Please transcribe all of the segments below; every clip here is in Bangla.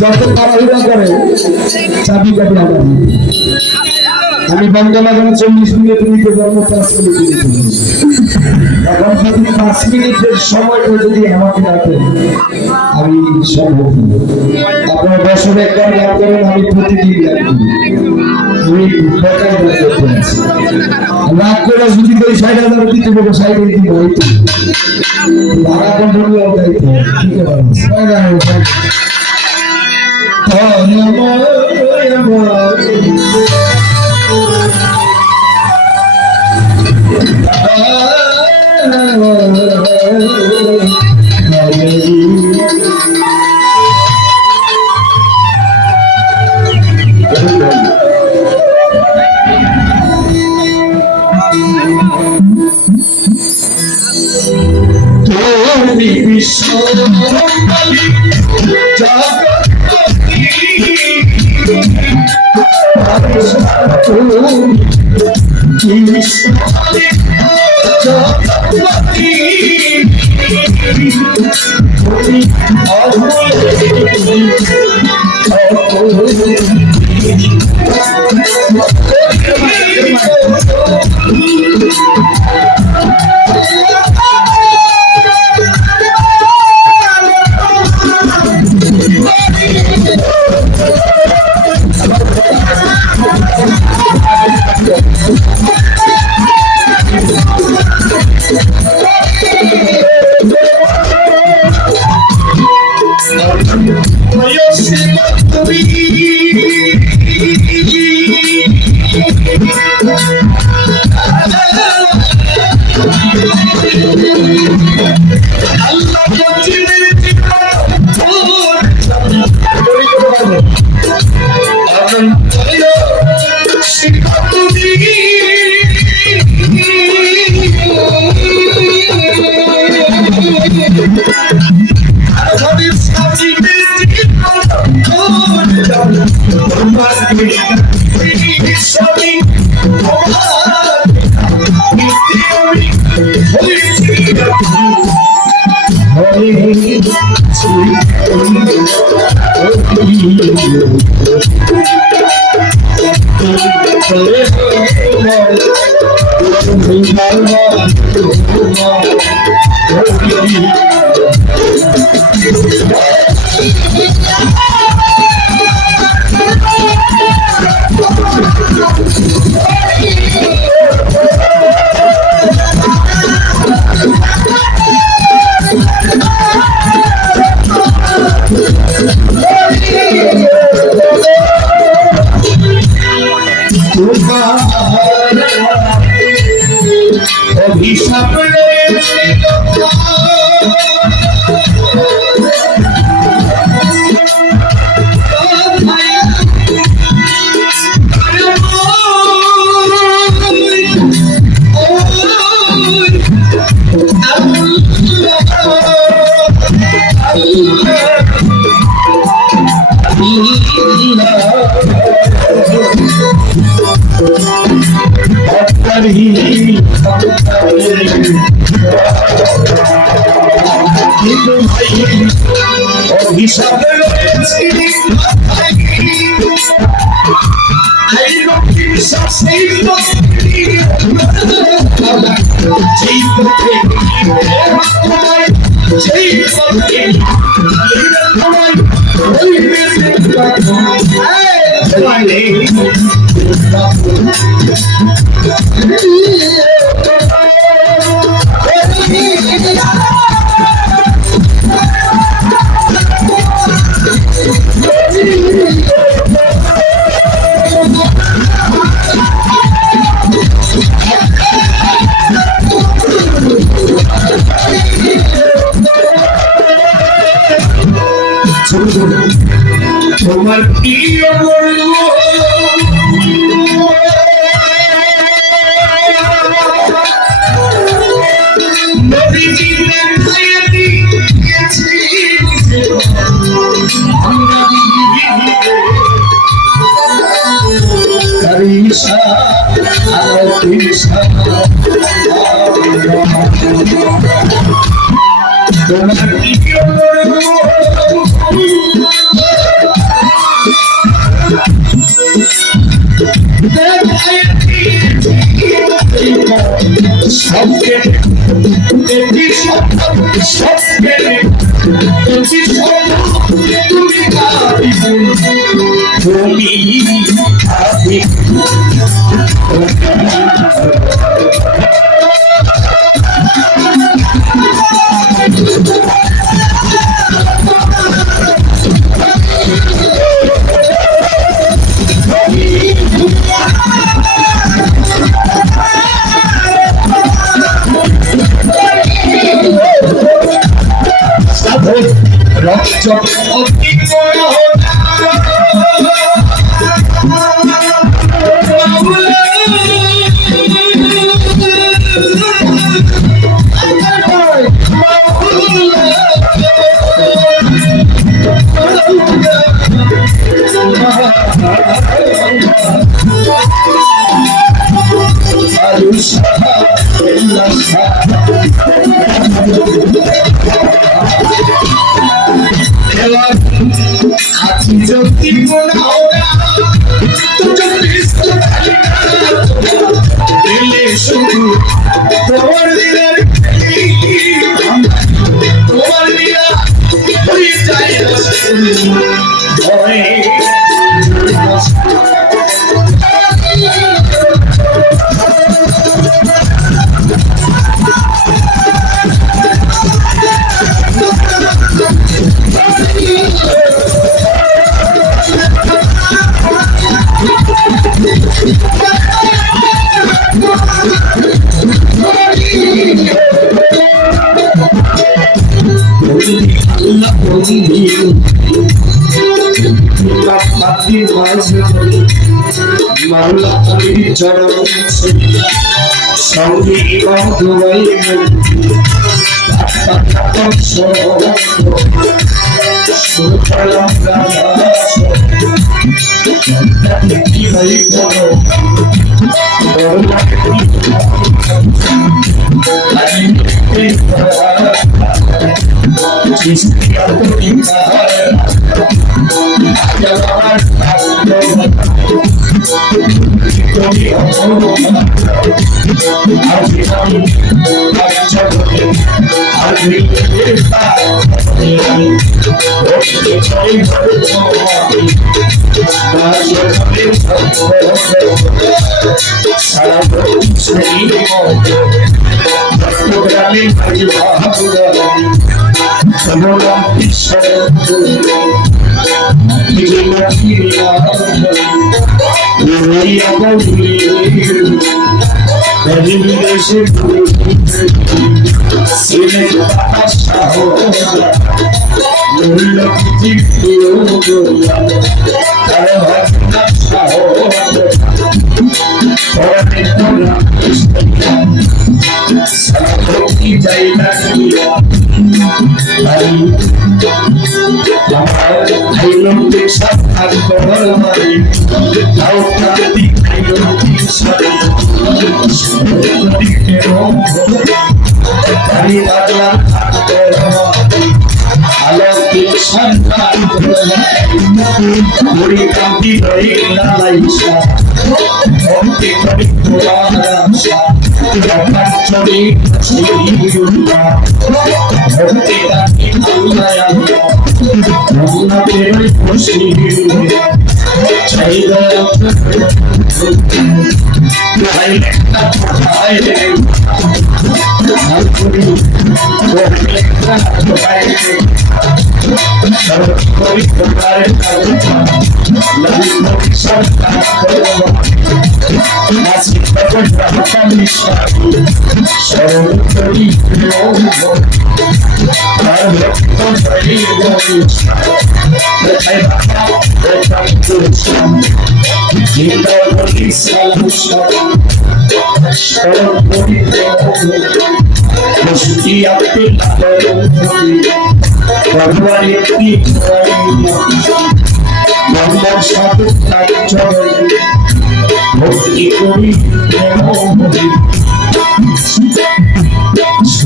যত তাড়াহুড়া করে চাবি কাটি আমার আমি বন্ধ লাগানো 40 মিনিট নিতে পারবো 5 মিনিট এখন যদি 5 মিনিটের সময়টা যদি আমাকে রাখেন আমি সম্ভব আপনার বছরে একবার লাভ করেন আমি প্রতিদিন লাভ করি আমি বেকার করতে আছি লাভ করে যদি ওই 60,000 দিতে পারবো 60 দিব ভাড়া কন্ট্রোল দায়িত্ব ঠিক আছে তোমার প্রিয় নবীজি দেখাইয়া দিয়েছি করিসা আলোকিসা তোমার প্রিয় সবকে দেখি সবকে দেখি তুমি রক্ত অতি ज्योति पूरा होगा तुझे विश्व दिले शुरू तोड़ दिला तोड़ दिला कोई जाए ओए মাওলা তুমি চরণ সঙ্গে বন্ধুই সুতরাং কি ভাই বলো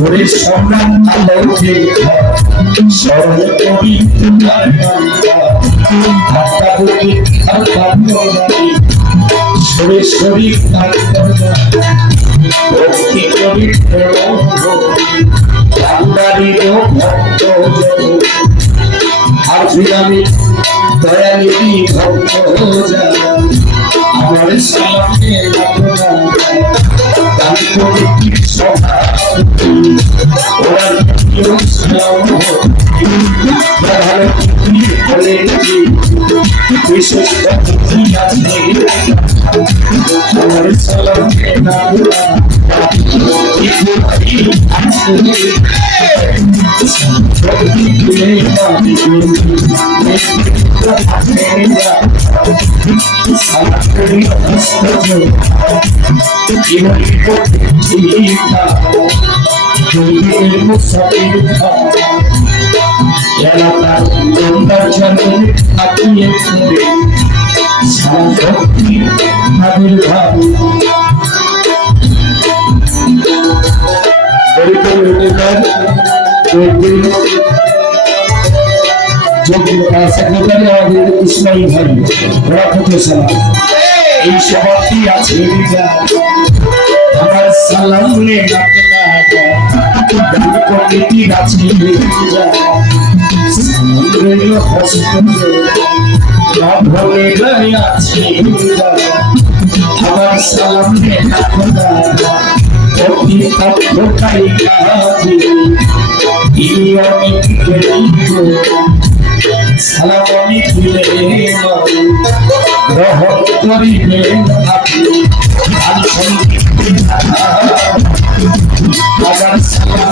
ওরে সম্রাট আলোকে স্মরণ করি তোমার হাতটা বুকে হাতটা ধরে সরে শরীর ভক্তি করি কান্দারির ভক্ত আজ আমি দয়ালি ভক্ত আমার সামনে দান করে কি সভা ওরা ভালো বলে বিশেষ ভক্তি আছে আমার সামনে সেক্রেটারি আমাদের ইসমাইল ভাই এই সভাটি আছে আমার সালাম কমিটি আছে আমার সালাম সালামি তুলে গ্রহণ করিবেন আপনি আমার সালামি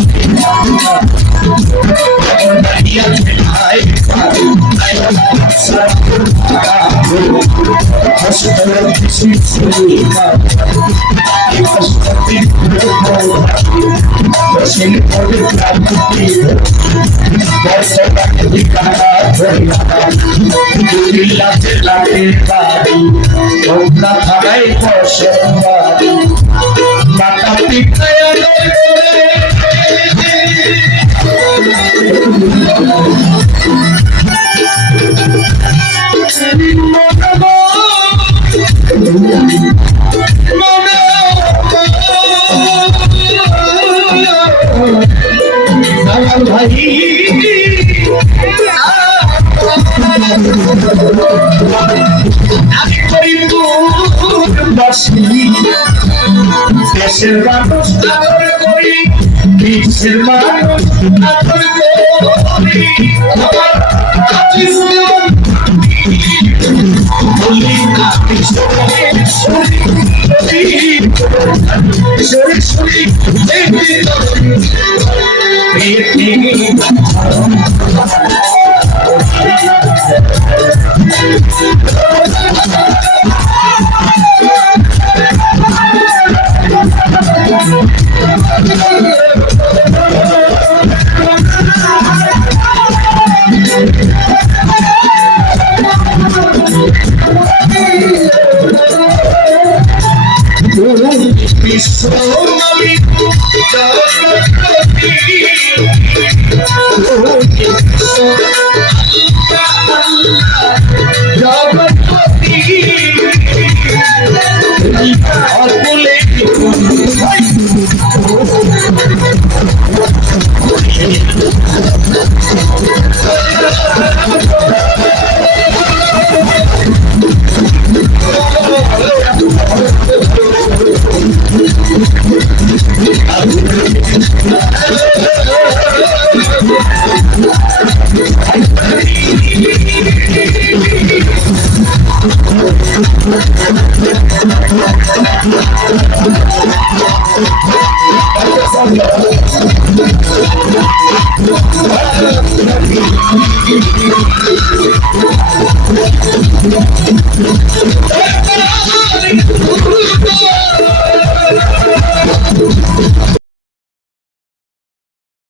মাতা পিতায় ভাই দেশের মানুষ আদর করি বিশ্বের মানুষ আদর করি আমার